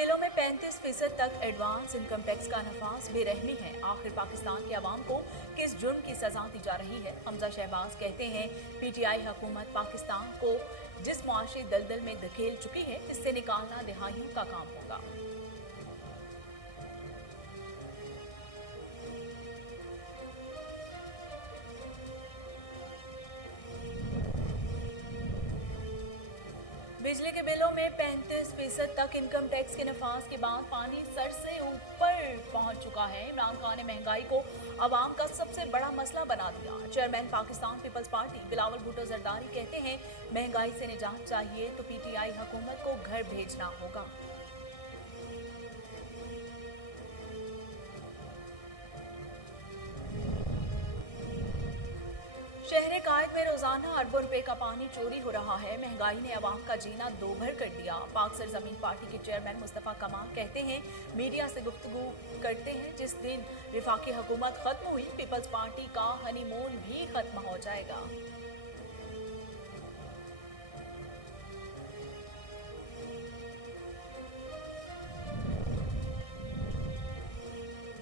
बिलों में 35% तक एडवांस इनकम टैक्स का नफाज बेरहमी है। आखिर पाकिस्तान के अवाम को किस जुर्म की सजा दी जा रही है? हमजा शहबाज कहते हैं पीटीआई हुकूमत पाकिस्तान को जिस मुआशी दलदल में धकेल चुकी है इससे निकालना दिहाइयों का काम होगा। बिजली के बिलों में 35% तक इनकम टैक्स के नफाज के बाद पानी सर से ऊपर पहुंच चुका है। इमरान खान ने महंगाई को अवाम का सबसे बड़ा मसला बना दिया। Chairman Pakistan Peoples Party Bilawal Bhutto Zardari कहते हैं महंगाई से निजात चाहिए तो पीटीआई हुकूमत को घर भेजना होगा। शहर कायद में रोजाना अरबों रुपए का पानी चोरी हो रहा है। महंगाई ने अवाम का जीना दोभर कर दिया। पाक सरजमीन पार्टी के चेयरमैन मुस्तफा कमाल कहते हैं मीडिया से गुफ्तगू करते हैं जिस दिन विफाकी हुकूमत खत्म हुई पीपल्स पार्टी का हनीमून भी खत्म हो जाएगा।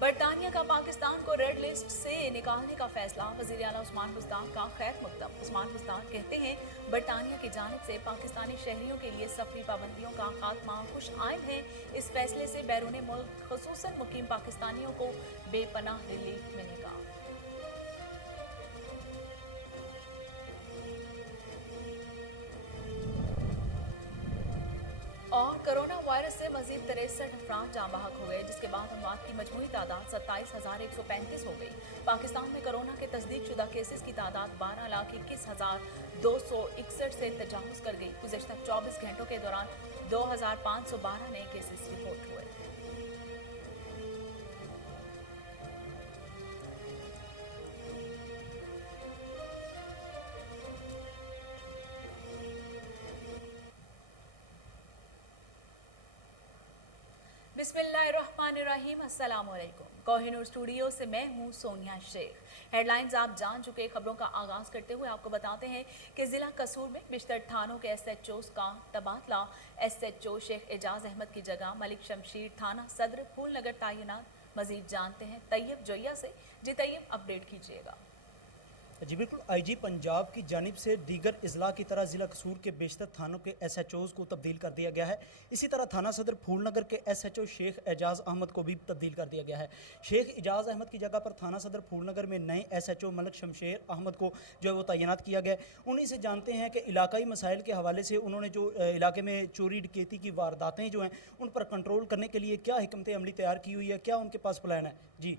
बरतानिया का पाकिस्तान को रेड लिस्ट से निकालने का फैसला। वजीर आला उस्मान बुज़दार का खैर मकदम। उस्मान बुज़दार कहते हैं बरतानिया की जानिब से पाकिस्तानी शहरियों के लिए सफरी पाबंदियों का खात्मा खुश आइंद है। इस फैसले से बैरून मुल्क खुसूसन मुकीम पाकिस्तानियों को बेपनाह रिलीफ मिलेगा। और कोरोना वायरस से मजीद 63 अफराद जाँ बहक हो गए जिसके बाद अमवात की मजमूई तादाद 27,135 हो गई। पाकिस्तान में कोरोना के तस्दीक शुदा केसेस की तादाद 12,21,261 से तजावुज कर गई। गुज़श्ता 24 घंटों के दौरान 2,512 नए केसेस रिपोर्ट हुए। बिस्मिल्लाहिर्रहमानिर्रहीम। अस्सलामुअलैकुम। कोहिनूर स्टूडियो से मैं हूं सोनिया शेख। हेडलाइंस आप जान चुके। खबरों का आगाज करते हुए आपको बताते हैं कि जिला कसूर में बिश्तर थानों के एसएचओज का तबादला। एसएचओ शेख एजाज अहमद की जगह मलिक शमशीर थाना सदर फूलनगर तैनात। मजीद जानते हैं तैयब जोया से। जी तैयब, अपडेट कीजिएगा। जी बिल्कुल, आईजी पंजाब की जानिब से दीगर अजला की तरह ज़िला कसूर के बेशतर थानों के एसएचओज़ को तब्दील कर दिया गया है। इसी तरह थाना सदर फूलनगर के एसएचओ शेख एजाज अहमद को भी तब्दील कर दिया गया है। शेख एजाज अहमद की जगह पर थाना सदर फूलनगर में नए एसएचओ मलिक शमशेर अहमद को जो है वो तैनात किया गया। उन्हीं से जानते हैं कि इलाकाई मसाइल के हवाले से उन्होंने जो इलाके में चोरी डकैती की वारदातें जो हैं उन पर कंट्रोल करने के लिए क्या हिकमत अमली तैयार की हुई है, क्या उनके पास प्लान है? जी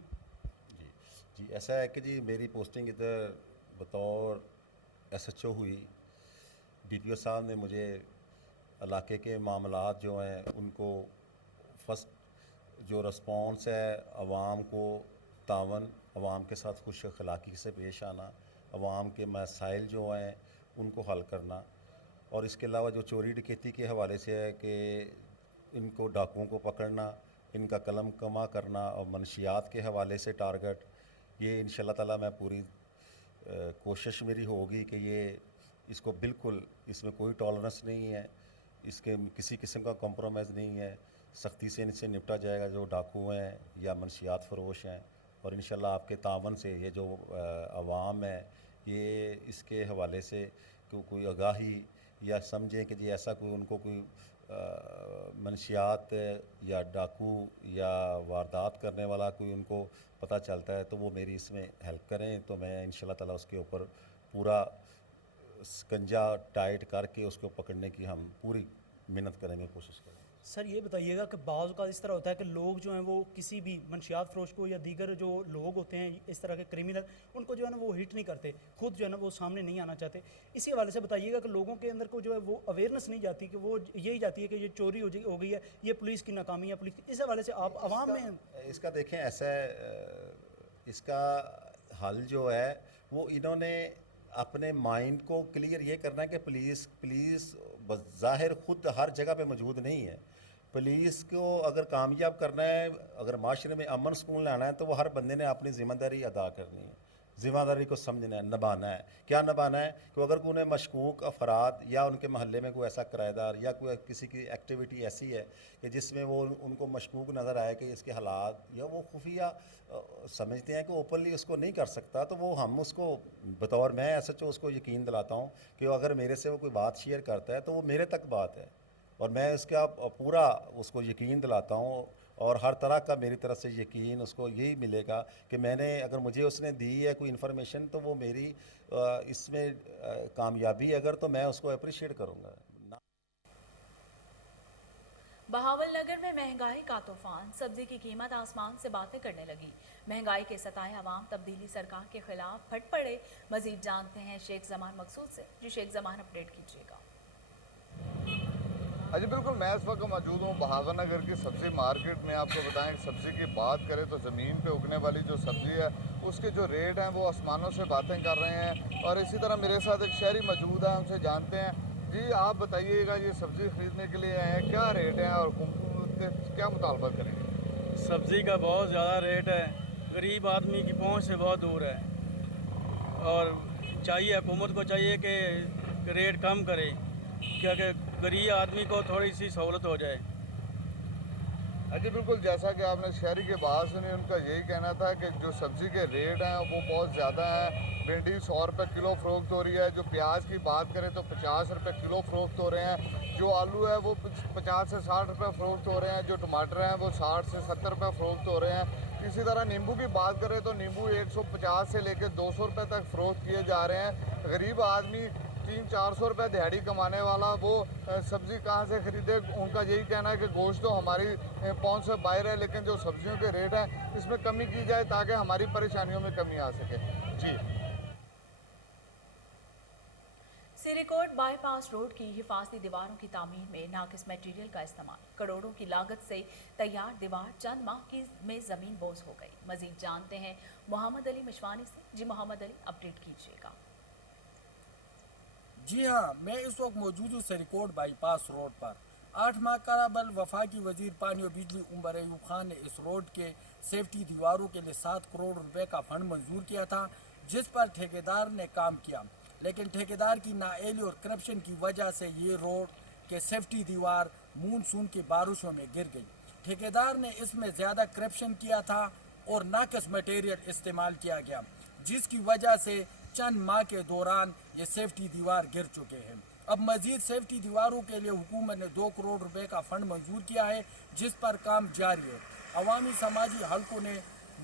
जी ऐसा है कि जी मेरी पोस्टिंग इधर बतौर एसएचओ हुई। डीपीओ साहब ने मुझे इलाके के मामलात जो हैं उनको फर्स्ट जो रिस्पॉन्स है आवाम को तावन, आवाम के साथ खुश अखलाक़ी से पेश आना, आवाम के मसाइल जो हैं उनको हल करना, और इसके अलावा जो चोरी डकैती के हवाले से है कि इनको डाकुओं को पकड़ना, इनका कलम कमा करना और मनशियात के हवाले से टारगेट, ये इंशाल्लाह ताला मैं पूरी कोशिश मेरी होगी कि ये इसको बिल्कुल इसमें कोई टॉलरेंस नहीं है, इसके किसी किस्म का कॉम्प्रोमाइज़ नहीं है, सख्ती से इनसे निपटा जाएगा जो डाकू हैं या मनशियात फरोश हैं। और इंशाल्लाह आपके तावन से ये जो आवाम है ये इसके हवाले से कोई आगाही या समझें कि जी ऐसा कोई उनको कोई मनशियात या डाकू या वारदात करने वाला कोई उनको पता चलता है तो वो मेरी इसमें हेल्प करें, तो मैं इंशाल्लाह ताला उसके ऊपर पूरा स्कंजा टाइट करके उसको पकड़ने की हम पूरी मेहनत करेंगे, कोशिश करेंगे। सर ये बताइएगा कि बाज़ का इस तरह होता है कि लोग जो हैं वो किसी भी मनशियात फरोश को या दीगर जो लोग होते हैं इस तरह के क्रिमिनल उनको जो है ना वो हिट नहीं करते, खुद जो है ना वो सामने नहीं आना चाहते। इसी हवाले से बताइएगा कि लोगों के अंदर को जो है वो अवेयरनेस नहीं जाती कि वो यही जाती है कि ये चोरी हो गई है, ये पुलिस की नाकामी है, पुलिस इस हवाले से आप आवाम में इसका देखें ऐसा है, इसका हल जो है वो इन्होंने अपने माइंड को क्लियर ये करना है कि पुलिस ज़ाहिर खुद हर जगह पे मौजूद नहीं है। पुलिस को अगर कामयाब करना है, अगर माशरे में अमन सुकून लाना है तो वो हर बंदे ने अपनी ज़िम्मेदारी अदा करनी है। ज़िम्मेदारी को समझना है, निभाना है। क्या निभाना है कि अगर उन्हें मशकूक अफराद या उनके महल्ले में कोई ऐसा किराएदार या कोई किसी की एक्टिविटी ऐसी है कि जिसमें वो उनको मशकूक नज़र आए कि इसके हालात या वो खुफिया समझते हैं कि ओपनली उसको नहीं कर सकता, तो वो हम उसको बतौर मैं SHO उसको यकीन दिलाता हूँ कि अगर मेरे से वो कोई बात शेयर करता है तो वो मेरे तक बात है, और मैं उसका पूरा उसको यकीन दिलाता हूँ, और हर तरह का मेरी तरफ से यकीन उसको यही मिलेगा कि मैंने अगर मुझे उसने दी है कोई इन्फॉर्मेशन तो वो मेरी इसमें कामयाबी अगर तो मैं उसको अप्रिशिएट करूँगा। बहावल नगर में महंगाई का तूफान, सब्जी की कीमत आसमान से बातें करने लगी। महंगाई के सताए अवाम तब्दीली सरकार के खिलाफ फट पड़े। मजीद जानते हैं शेख जमान मकसूद से। जी शेख जमान, अपडेट कीजिएगा। जी बिल्कुल, मैं इस वक्त मौजूद हूँ बहावल नगर की सब्ज़ी मार्केट में। आपको बताएं सब्ज़ी की बात करें तो ज़मीन पे उगने वाली जो सब्ज़ी है उसके जो रेट हैं वो आसमानों से बातें कर रहे हैं। और इसी तरह मेरे साथ एक शहरी मौजूद है, उनसे जानते हैं। जी आप बताइएगा, ये सब्ज़ी ख़रीदने के लिए आए हैं, क्या रेट है और क्या मुतालबा करेंगे? सब्ज़ी का बहुत ज़्यादा रेट है, गरीब आदमी की पहुंच से बहुत दूर है, और चाहिए हुकूमत को चाहिए कि रेट कम करे, क्योंकि गरीब आदमी को थोड़ी सी सहूलत हो जाए। जी बिल्कुल, जैसा कि आपने शहरी की बात सुनी, उनका यही कहना था कि जो सब्ज़ी के रेट हैं वो बहुत ज़्यादा हैं। भिंडी 100 रुपये किलो फ़रोख्त हो रही है, जो प्याज की बात करें तो 50 रुपये किलो फ़रोख्त हो रहे हैं, जो आलू है वो 50 से 60 रुपये फ़रोख्त हो रहे हैं, जो टमाटर हैं वो 60 से 70 रुपये फ़रोख्त हो रहे हैं। इसी तरह नींबू की बात करें तो नींबू 150 से लेकर 200 रुपये तक फ़रोख्त किए जा रहे हैं। गरीब आदमी 300-400 रुपये दिहाड़ी कमाने वाला वो सब्ज़ी कहाँ से ख़रीदे? उनका यही कहना है कि गोश्त तो हमारी पहुंच से बाहर है, लेकिन जो सब्जियों के रेट हैं इसमें कमी की जाए ताकि हमारी परेशानियों में कमी आ सके। जी। सिरीकोट बाईपास रोड की हिफाजती दीवारों की तामीर में नाकिस मटेरियल का इस्तेमाल, करोड़ों की लागत से तैयार दीवार चंद माह की में ज़मीन बोझ हो गई। मजीद जानते हैं मोहम्मद अली मिशवानी से। जी मोहम्मद अली, अपडेट कीजिएगा। जी हाँ, मैं इस वक्त मौजूद हूँ सिरीकोट बाईपास रोड पर। 8 माह कबल वफाकी वजीर पानी और बिजली उमर अयूब खान ने इस रोड के सेफ्टी दीवारों के लिए 7 करोड़ रुपए का फंड मंजूर किया था, जिस पर ठेकेदार ने काम किया, लेकिन ठेकेदार की नाअहली और करप्शन की वजह से ये रोड के सेफ्टी दीवार मानसून की बारिशों में गिर गई। ठेकेदार ने इसमें ज़्यादा करप्शन किया था और नाकस मटेरियल इस्तेमाल किया गया, जिसकी वजह से चंद माह के दौरान ये सेफ्टी दीवार गिर चुके हैं। अब मजीद सेफ्टी दीवारों के लिए हुकूमत ने 2 करोड़ रुपए का फंड मंजूर किया है, जिस पर काम जारी है। अवामी समाजी हलकों ने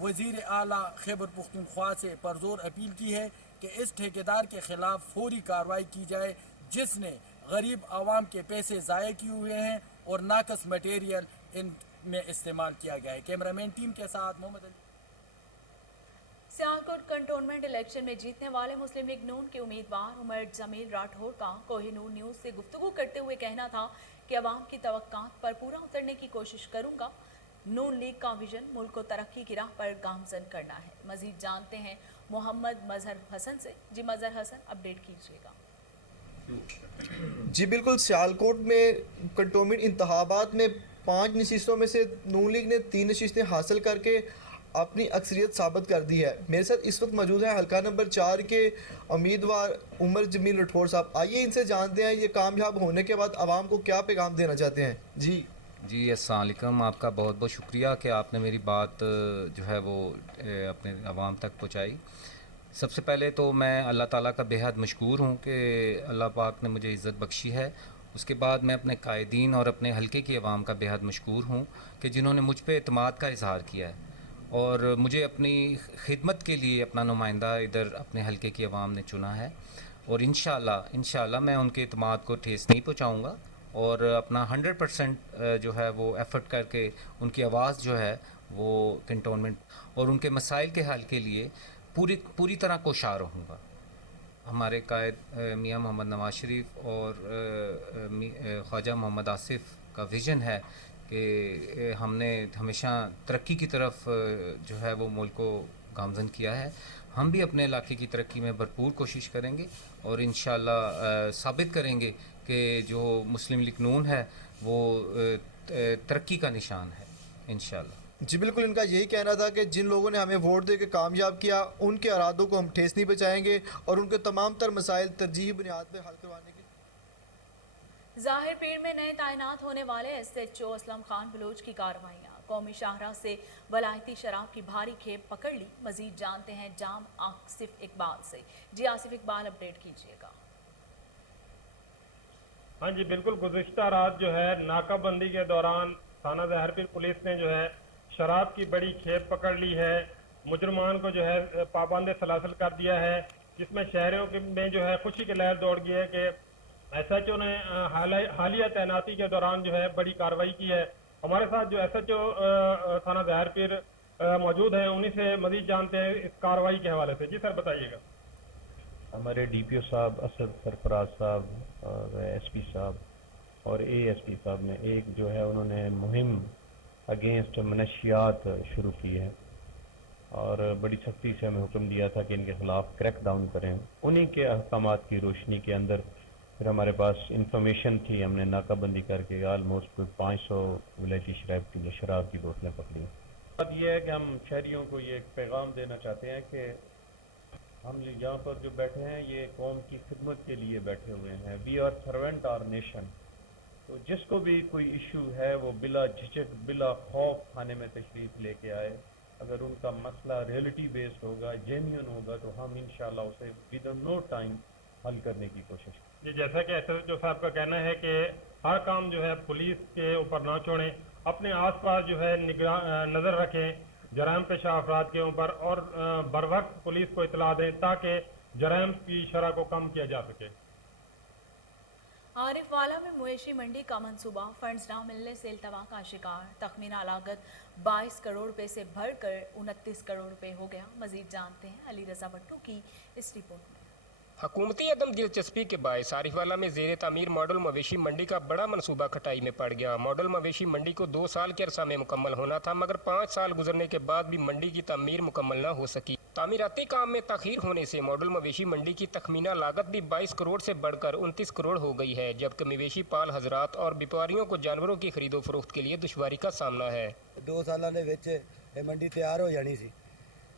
वजीर आला खैबर पख्तूनख्वा से परजोर अपील की है कि इस ठेकेदार के खिलाफ फौरी कार्रवाई की जाए, जिसने गरीब आवाम के पैसे ज़ाया किए हुए हैं और नाकस मटेरियल इनमें इस्तेमाल किया गया है। कैमरामैन टीम के साथ मोहम्मद अली। सियालकोट कंटोनमेंट इलेक्शन में जीतने वाले मुस्लिम लीग नून के उम्मीदवार उमर जमील राठौर का कोहिनूर न्यूज़ से गुफ्तगू करते हुए कहना था कि अवाम की तवक्कात पर पूरा उतरने की कोशिश करूंगा। नून लीग का विजन मुल्क को तरक्की की राह पर गामजन करना है। मजीद जानते हैं मोहम्मद मजहर हसन से। जी मजहर हसन, अपडेट कीजिएगा। जी बिल्कुल, सियालकोट में कंटोनमेंट इंतखाबात में 5 नशिस्तों में से नून लीग ने 3 नशिस्तें हासिल करके अपनी अक्सरियत साबित कर दी है। मेरे साथ इस वक्त मौजूद हैं हल्का नंबर 4 के उम्मीदवार उमर जमील राठौर साहब। आइए इनसे जानते हैं ये कामयाब होने के बाद आवाम को क्या पैगाम देना चाहते हैं। जी अस्सलाम वालेकुम, आपका बहुत बहुत शुक्रिया कि आपने मेरी बात जो है वो अपने आवाम तक पहुँचाई। सबसे पहले तो मैं अल्लाह ताला का बेहद मशकूर हूँ कि अल्लाह पाक ने मुझे इज़्ज़त बख्शी है। उसके बाद मैं अपने कायदीन और अपने हलके की आवाम का बेहद मशकूर हूँ कि जिन्होंने मुझ पर एतमाद का इजहार किया है और मुझे अपनी खिदमत के लिए अपना नुमाइंदा इधर अपने हलके की आवाम ने चुना है। और इंशाल्लाह मैं उनके एतमाद को ठेस नहीं पहुँचाऊँगा और अपना 100% जो है वो एफ़र्ट करके उनकी आवाज़ जो है वो कंटोनमेंट और उनके मसाइल के हल के लिए पूरी तरह कोशार रहूँगा। हमारे कायद मियाँ मोहम्मद नवाज शरीफ और ख्वाजा मोहम्मद आसिफ का विज़न है कि हमने हमेशा तरक्की की तरफ जो है वो मुल्क को गामजन किया है। हम भी अपने इलाके की तरक्की में भरपूर कोशिश करेंगे और इंशाल्लाह साबित करेंगे कि जो मुस्लिम लीग नून है वो तरक्की का निशान है इंशाल्लाह। जी बिल्कुल, इनका यही कहना था कि जिन लोगों ने हमें वोट दे के कामयाब किया उनके इरादों को हम ठेस नहीं बचाएंगे और उनके तमाम तर मसाइल तरजीही बुनियाद पर हल करवाने की। ज़ाहिर पीर में नए तैनात होने वाले SHO असलम खान बलोच की कार्रवाइयाँ। कौमी शाहराह से वलायती शराब की भारी खेप पकड़ ली। मजीद जानते हैं जाम आसिफ इकबाल से। जी आसिफ इकबाल, अपडेट कीजिएगा। हाँ जी बिल्कुल, गुज़िश्ता रात जो है नाकाबंदी के दौरान थाना ज़ाहिरपीर पुलिस ने जो है शराब की बड़ी खेप पकड़ ली है। मुजरमान को जो है पाबंद सलासल कर दिया है, जिसमें शहरियों में जो है खुशी की लहर दौड़ गई है कि SHO ने हालिया तैनाती के दौरान जो है बड़ी कार्रवाई की है। हमारे साथ जो SHO थाना ज़ाहिरपीर मौजूद हैं, उन्हीं से मज़ीद जानते हैं इस कार्रवाई के हवाले से। जी सर, बताइएगा। हमारे DPO साहब असद सरफराज साहब और SP साहब और ASP साहब ने एक जो है उन्होंने मुहिम अगेंस्ट मनशियात शुरू की है और बड़ी सख्ती से हमें हुक्म दिया था कि इनके खिलाफ क्रैक डाउन करें। उन्हीं के अहकामात की रोशनी के अंदर फिर हमारे पास इंफॉर्मेशन थी, हमने नाकाबंदी करके ऑलमोस्ट कोई 500 विलायती शराब की बोतलें पकड़ी। बात यह है कि हम शहरियों को ये एक पैगाम देना चाहते हैं कि हम यहाँ पर जो बैठे हैं ये कौम की खिदमत के लिए बैठे हुए हैं। We are servant our nation. तो जिसको भी कोई इशू है वो बिला झिझक बिला खौफ थाने में तशरीफ़ लेके आए। अगर उनका मसला रियलिटी बेस्ड होगा, जेन्युइन होगा, तो हम इंशाल्लाह उसे विद नो टाइम हल करने की कोशिश करें। ये जैसा कि SHO साहब का कहना है कि हर काम जो है पुलिस के ऊपर ना छोड़ें, अपने आसपास जो है नज़र रखें जराइम पेशा अफराद के ऊपर और बर वक्त पुलिस को इतला दें ताकि जराइम की शरह को कम किया जा सके। आरिफ वाला में मवेशी मंडी का मंसूबा फंड्स न मिलने से इल्तवा का शिकार। तखमीना लागत 22 करोड़ रुपए से बढ़कर 29 करोड़ रुपए हो गया। मजीद जानते हैं अली रजा भट्टू की इस रिपोर्ट में। हुकूमती अदम दिलचस्पी के बायस आरिफवाला में ज़ेर तामीर मॉडल मवेशी मंडी का बड़ा मनसूबा खटाई में पड़ गया। मॉडल मवेशी मंडी को 2 साल के अरसा में मुकम्मल होना था, मगर 5 साल गुजरने के बाद भी मंडी की तामीर मुकम्मल न हो सकी। तामीराती काम में तखीर होने से मॉडल मवेशी मंडी की तखमीना लागत भी 22 करोड़ से बढ़कर 29 करोड़ हो गई है, जबकि मवेशी पाल हजरात और व्यापारियों को जानवरों की खरीदो फरोख्त के लिए दुश्वारी का सामना है। 2 सालों ਦੇ ਵਿੱਚ ਇਹ ਮੰਡੀ ਤਿਆਰ ਹੋ ਜਾਣੀ ਸੀ।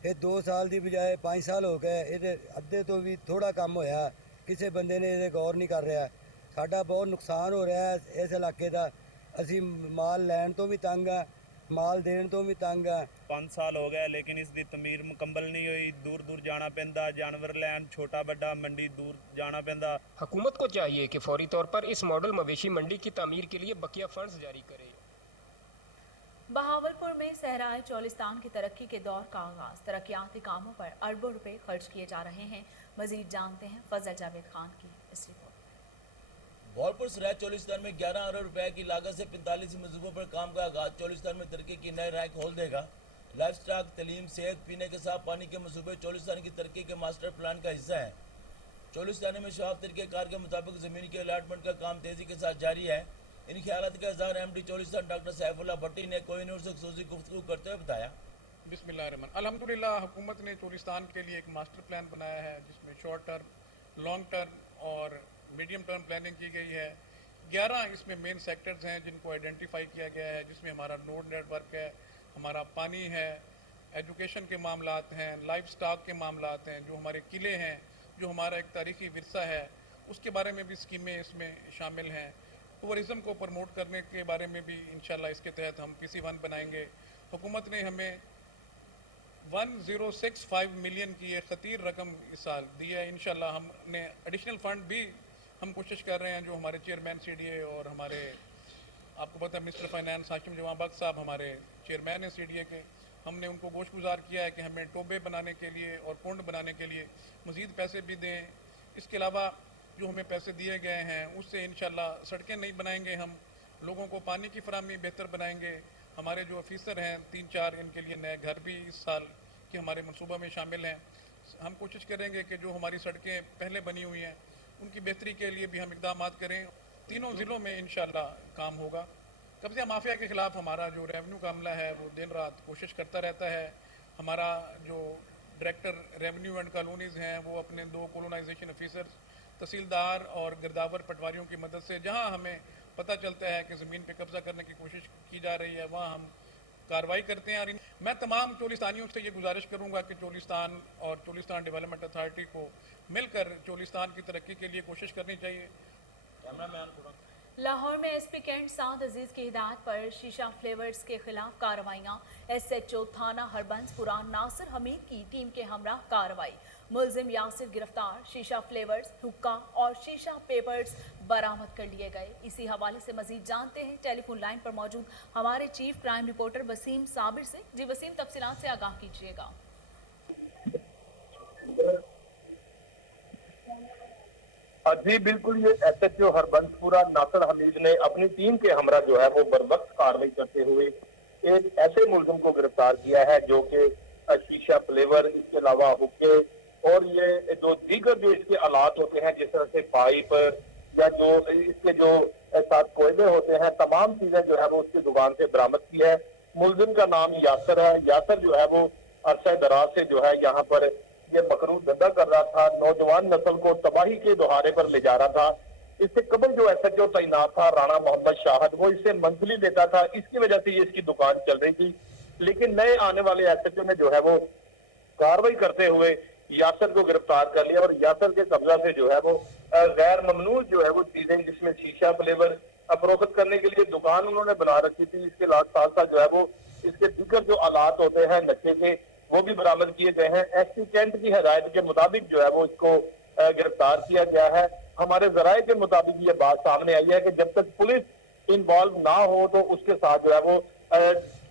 ਇਹ 2 ਸਾਲ ਦੀ ਬਜਾਏ 5 ਸਾਲ ਹੋ ਗਏ। ਇਹਦੇ ਅੱਧੇ ਤੋਂ ਵੀ ਥੋੜਾ ਕੰਮ ਹੋਇਆ। ਕਿਸੇ ਬੰਦੇ ਨੇ ਇਹਦੇ ਗੌਰ ਨਹੀਂ ਕਰ ਰਿਹਾ। ਸਾਡਾ ਬਹੁਤ ਨੁਕਸਾਨ ਹੋ ਰਿਹਾ ਹੈ ਇਸ ਇਲਾਕੇ ਦਾ। ਅਸੀਂ ਮਾਲ ਲੈਣ ਤੋਂ ਵੀ ਤੰਗ ਆ, ਮਾਲ ਦੇਣ ਤੋਂ ਵੀ ਤੰਗ ਆ। 5 ਸਾਲ ਹੋ ਗਏ लेकिन इसकी तमीर मुकम्मल नहीं हुई। दूर दूर जाना पैंदा, जानवर लैन छोटा बड़ा मंडी दूर जाना पैंदा। हुकूमत को चाहिए कि फौरी तौर पर इस मॉडल मवेशी मंडी की तामीर के लिए बकिया फंड्स जारी करे। बहावलपुर में सहराए चोलिस्तान की तरक्की के दौर का आगाज। तरक्याती कामों पर अरबों रुपए खर्च किए जा रहे हैं। मजीद जानते हैं फजल जावेद खान की इस रिपोर्ट। बहावलपुर सराय चोलिस्तान में 11 अरब रुपए की लागत से 45 मंसूबों पर काम का आगाज चोलिस्तान में तरक्की की नए राह खोल देगा। लाइफ स्टॉक, तलीम, सेहत, पीने के साफ पानी के मंसूबे चोलिस्तान की तरक्की के मास्टर प्लान का हिस्सा है। चोलिस्तान में शफाफ तरीक़ेकार के मुताबिक ज़मीन के अलाटमेंट का काम तेज़ी के साथ जारी है। इन ख्यालात का इज़हार MD चोलिस्तान डॉक्टर सैफुल्लाह भट्टी ने कोहिनूर से ख़ुसूसी गुफ्तगू करते हुए बताया। बिस्मिल्लाहिर्रहमान अल्हम्दुलिल्लाह, हुकूमत ने चोलिस्तान के लिए एक मास्टर प्लान बनाया है जिसमें शॉर्ट टर्म, लॉन्ग टर्म और मीडियम टर्म प्लानिंग की गई है। 11 इसमें मेन सेक्टर्स हैं जिनको आइडेंटिफाई किया गया है, जिसमें हमारा रोड नेटवर्क है, हमारा पानी है, एजुकेशन के मामलात हैं, लाइफ स्टॉक के मामलात हैं, जो हमारे किले हैं, जो हमारा एक तारीखी विरसा है, उसके बारे में भी स्कीमें इसमें शामिल हैं। टूरिज़म को प्रमोट करने के बारे में भी इंशाल्लाह इसके तहत हम PC1 बनाएंगे। हुकूमत ने हमें 1065 मिलियन की एक खतीर रकम इस साल दी है। इंशाल्लाह हमने एडिशनल फ़ंड भी हम कोशिश कर रहे हैं। जो हमारे चेयरमैन CDA और हमारे आपको पता है मिनिस्टर फाइनेंस हाशिम जवां बख्श साहब हमारे चेयरमैन हैं CDA के, हमने उनको गोशगुजार किया है कि हमें टोबे बनाने के लिए और कुंड बनाने के लिए मज़ीद पैसे भी दें। इसके अलावा जो हमें पैसे दिए गए हैं उससे इंशाल्लाह सड़कें नहीं बनाएंगे, हम लोगों को पानी की फराहमी बेहतर बनाएंगे। हमारे जो ऑफिसर हैं 3-4 इनके लिए नए घर भी इस साल के हमारे मनसूबा में शामिल हैं। हम कोशिश करेंगे कि जो हमारी सड़कें पहले बनी हुई हैं उनकी बेहतरी के लिए भी हम इक़दाम करें। तीनों ज़िलों में इंशाल्लाह काम होगा। कब्ज़ा माफिया के ख़िलाफ़ हमारा जो रेवेन्यू का अमला है वो दिन रात कोशिश करता रहता है। हमारा जो डायरेक्टर रेवेन्यू एंड कॉलोनीज़ हैं वो अपने 2 कोलोनाइजेशन ऑफिसर्स, तहसीलदार और गिरदावर पटवारियों की मदद से जहां हमें पता चलता है कि ज़मीन पे कब्ज़ा करने की कोशिश की जा रही है वहां हम कार्रवाई करते हैं। और मैं तमाम चोलिस्तानियों से ये गुजारिश करूंगा कि चोलिस्तान और चोलिस्तान डेवलपमेंट अथॉरिटी को मिलकर चोलिस्तान की तरक्की के लिए कोशिश करनी चाहिए। लाहौर में एसपी कैंट साद अजीज की हिदायत पर शीशा फ्लेवर्स के खिलाफ कार्रवाइयां। एसएचओ थाना हरबंसपुरा नासिर हमीद की टीम के हमरा कार्रवाई। मुलजिम यासिर गिरफ्तार। शीशा फ्लेवर्स, हुक्का और शीशा पेपर्स बरामद कर लिए गए। इसी हवाले से मजीद जानते हैं टेलीफोन लाइन पर मौजूद हमारे chief crime reporter Waseem Sabir से। जी वसीम, तफसीलात से आगाह कीजिएगा। जी बिल्कुल, ये एसएचओ हरबंसपुरा नासिर हमीद ने अपनी टीम के हमरा जो है वो बरवक्त कार्रवाई करते हुए एक ऐसे मुलजिम को गिरफ्तार किया है जो कि शीशा फ्लेवर, इसके अलावा हुक्के और ये जो दीगर जो इसके आलात होते हैं जिस तरह से पाइप या जो इसके जो साथ कोयले होते हैं, तमाम चीजें जो है वो उसकी दुकान से बरामद की है। मुलजिम का नाम यासर है। यासर जो है वो अरसा दराज से जो है यहाँ पर ये मकरूज धंधा कर रहा था, नौजवान नस्ल को तबाही के दोहारे पर ले जा रहा था। इससे कबल जो एसएचओ तैनात था राणा मोहम्मद शाहद, वो इससे मंथली लेता था, इसकी वजह से ये इसकी दुकान चल रही थी। लेकिन नए आने वाले एसएचओ ने जो है वो कार्रवाई करते हुए यासर को गिरफ्तार कर लिया और यासर के कब्जा से जो है वो गैर ममनू जो है वो चीजें, जिसमें शीशा फ्लेवर फरोख्त करने के लिए दुकान उन्होंने बना रखी थी, इसके साथ साथ जो है वो इसके दीगर जो आलात होते हैं नशे के, वो भी बरामद किए गए हैं। एसपी कैंट की हिदायत के मुताबिक जो है वो इसको गिरफ्तार किया गया है। हमारे जराये के मुताबिक ये बात सामने आई है कि जब तक पुलिस इन्वॉल्व ना हो तो उसके साथ जो है वो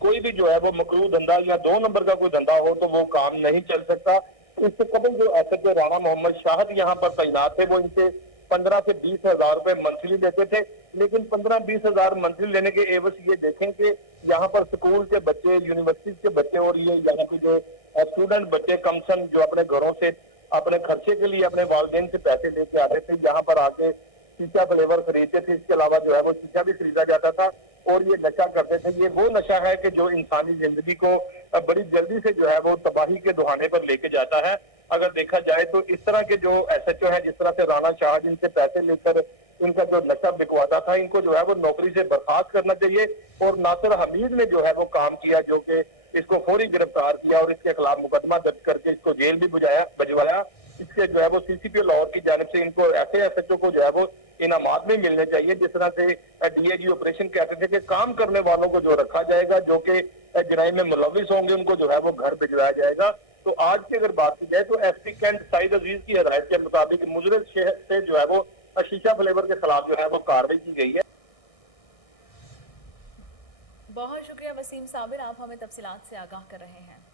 कोई भी जो है वो मकरूह धंधा या 2 नंबर का कोई धंधा हो तो वो काम नहीं चल सकता। इससे कबल जो एसएचओ राणा मोहम्मद शाहद यहाँ पर तैनात थे, वो इनसे 15 से 20 हजार रुपए मंथली लेते थे। लेकिन 15-20 हजार मंथली लेने के एवज ये देखें कि यहाँ पर स्कूल के बच्चे, यूनिवर्सिटी के बच्चे और ये यहाँ पे जो स्टूडेंट बच्चे कमसन जो अपने घरों से अपने खर्चे के लिए अपने वालिदैन से पैसे लेके आते थे, यहाँ पर आके शीशा फ्लेवर खरीदते थे। इसके अलावा जो है वो शीशा भी खरीदा जाता था और ये नशा करते थे। ये वो नशा है कि जो इंसानी जिंदगी को बड़ी जल्दी से जो है वो तबाही के दुहाने पर लेके जाता है। अगर देखा जाए तो इस तरह के जो एसएचओ है, जिस तरह से राणा शाहद इनसे पैसे लेकर इनका जो नशा बिकवाता था, इनको जो है वो नौकरी से बर्खास्त करना चाहिए। और नासिर हमीद ने जो है वो काम किया, जो कि इसको फौरी गिरफ्तार किया और इसके खिलाफ मुकदमा दर्ज करके इसको जेल भी भिजवाया। इसके जो है वो सीसीपी लाहौर की जानिब से इनको ऐसे एसएचओ को जो है वो इनामात भी मिलने चाहिए, जिस तरह से डीआईजी ऑपरेशन कहते थे कि काम करने वालों को जो रखा जाएगा, जो कि जुराइम में मुलविस होंगे, उनको जो है वो घर भिजवाया जाएगा। तो आज की अगर बात की जाए तो एसपी कैंट साइद अजीज की हिदायत के मुताबिक मुजरिम शहर से जो है वो शीशा फ्लेवर के खिलाफ जो है वो कार्रवाई की गई है। बहुत शुक्रिया वसीम साबिर, आप हमें तफसीलात से आगाह कर रहे हैं।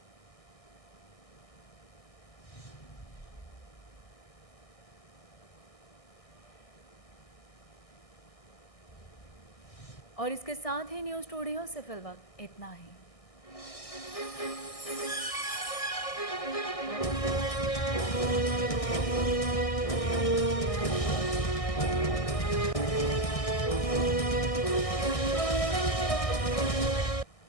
और इसके साथ ही न्यूज़ स्टूडियो से फिलहाल इतना ही।